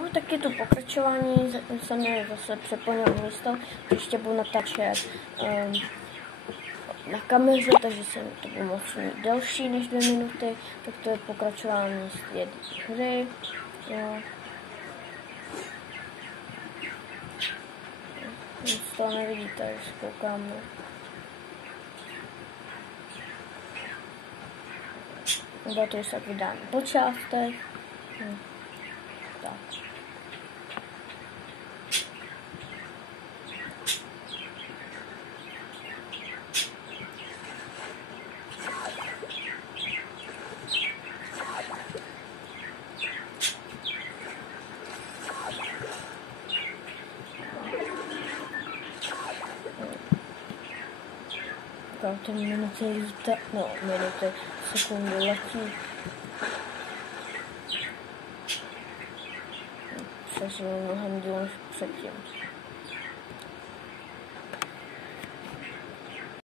No, taky to pokračování se mi zase přeplnilo místo, ještě budu natáčet na kameře, takže se to bude moc mít delší než 2 minuty, tak to je pokračování z jedné hry. Jo. Nic z toho nevidíte, když koukáme. Bude to se vydám po částech. Tak. To minuty líta, no minuty, sekundy letí. Přežil mnohem díl než předtím.